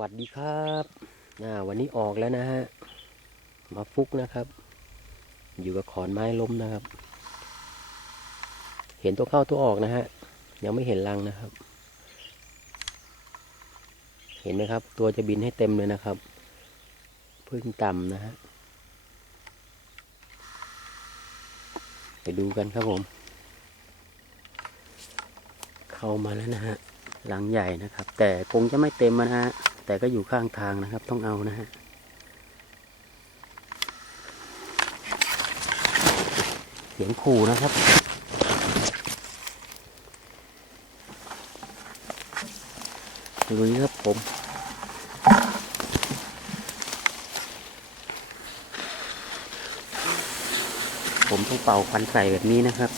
วัสดีครับวันนี้ออกแล้วนะฮะ มาฟุกนะครับ อยู่กับขอนไม้ล้มนะครับ เห็นตัวเข้าตัวออกนะฮะ ยังไม่เห็นรังนะครับ เห็นไหมครับ ตัวจะบินให้เต็มเลยนะครับ พึ่งต่ำนะฮะ ไปดูกันครับผม เข้ามาแล้วนะฮะหลังใหญ่นะครับ แต่คงจะไม่เต็มนะฮะ แต่ก็อยู่ข้างทางนะครับ ต้องเอานะฮะเสียงขู่นะครับลุยครับผมผมต้องเป่าควันใส่แบบนี้นะครับ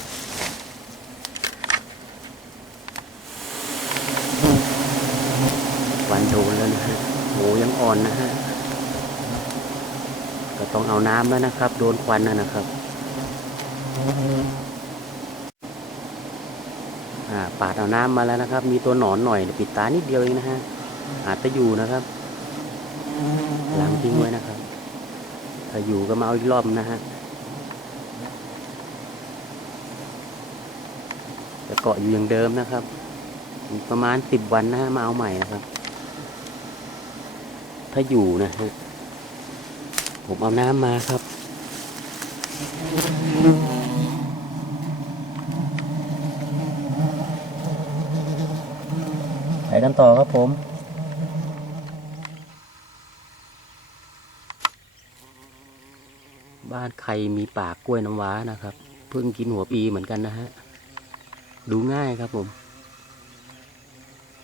วัน โดนแล้วนะฮะโหยังอ่อนนะฮะก็ต้องเอาน้ำแล้วนะครับ โดนควันนะนะครับอ่าปาดเอาน้ำมาแล้วนะครับ มีตัวหนอนหน่อยปิดตานิดเดียวเองนะฮะอาจจะอยู่นะครับล้างทิ้งไว้นะครับ ถ้าอยู่ก็มาเอาอีกรอบนะฮะจะเกาะอยู่อย่างเดิมนะครับ ประมาณสิบวันนะฮะมาเอาใหม่นะครับ ถ้าอยู่นะฮะ ผมเอาน้ำมาครับ ไปกันต่อครับผมบ้านใครมีป่ากล้วยน้ำว้านะครับ เพิ่งกินหัวปีเหมือนกันนะฮะ ดูง่ายครับผม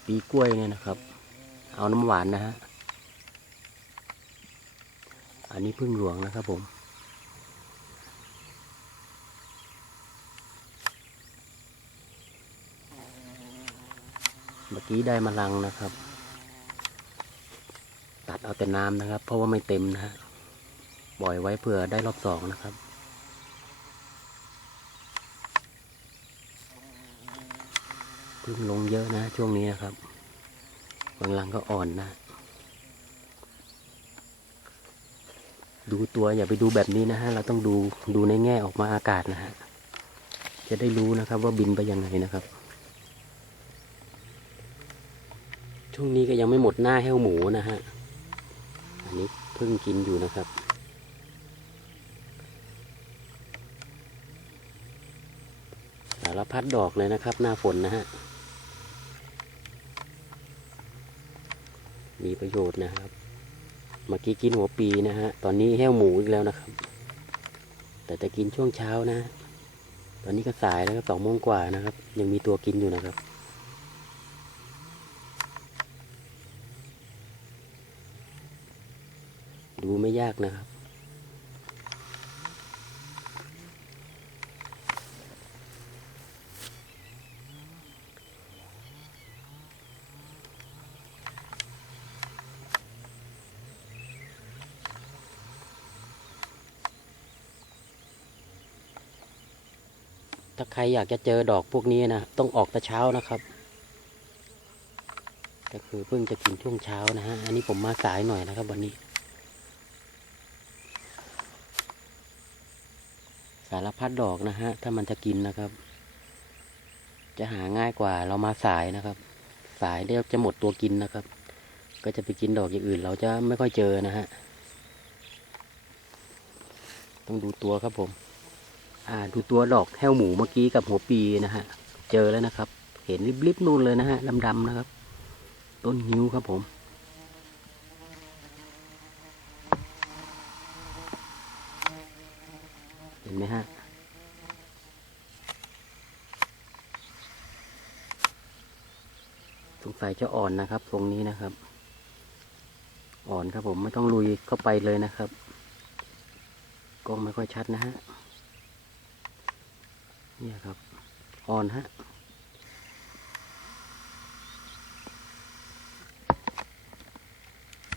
ปีกล้วยเนี่ยนะครับ เอาน้ำหวานนะฮะ อันนี้พึ่งหลวงนะครับผม เมื่อกี้ได้มาลังนะครับ ตัดเอาแต่น้ำนะครับ เพราะว่าไม่เต็มนะฮะปล่อยไว้เผื่อได้รอบสองนะครับพึ่งลงเยอะนะช่วงนี้นะครับบางลังก็อ่อนนะ ดูตัวอย่าไปดูแบบนี้นะฮะ เราต้องดูดูในแง่ออกมาอากาศนะฮะ จะได้รู้นะครับว่าบินไปยังไงนะครับ ช่วงนี้ก็ยังไม่หมดหน้าแห้วหมูนะฮะ อันนี้เพิ่งกินอยู่นะครับสารพัดดอกเลยนะครับ หน้าฝนนะฮะ มีประโยชน์นะครับ มื่อกี้กินหัวปีนะฮะ ตอนนี้แห้วหมูอีกแล้วนะครับ แต่จะกินช่วงเช้านะ ตอนนี้ก็สายแล้วก็สองโมงกว่านะครับ ยังมีตัวกินอยู่นะครับ ดูไม่ยากนะครับ ถ้าใครอยากจะเจอดอกพวกนี้นะ ต้องออกแต่เช้านะครับ ก็คือเพิ่งจะกินช่วงเช้านะฮะ อันนี้ผมมาสายหน่อยนะครับ วันนี้ สารพัดดอกนะฮะ ถ้ามันจะกินนะครับ จะหาง่ายกว่าเรามาสายนะครับ สายเดี๋ยวจะหมดตัวกินนะครับ ก็จะไปกินดอกอย่างอื่น เราจะไม่ค่อยเจอนะฮะ ต้องดูตัวครับผม ดูตัวดอกแห้วหมูเมื่อกี้กับหัวปีนะฮะ เจอแล้วนะครับ เห็นริบๆนู่นเลยนะฮะดำๆนะครับ ต้นหิ้วครับผมเห็นไหมฮะ สงสัยจะอ่อนนะครับ ตรงนี้นะครับ อ่อนครับผมไม่ต้องลุยเข้าไปเลยนะครับ กล้องไม่ค่อยชัดนะฮะ เนี่ยครับ อ่อนฮะ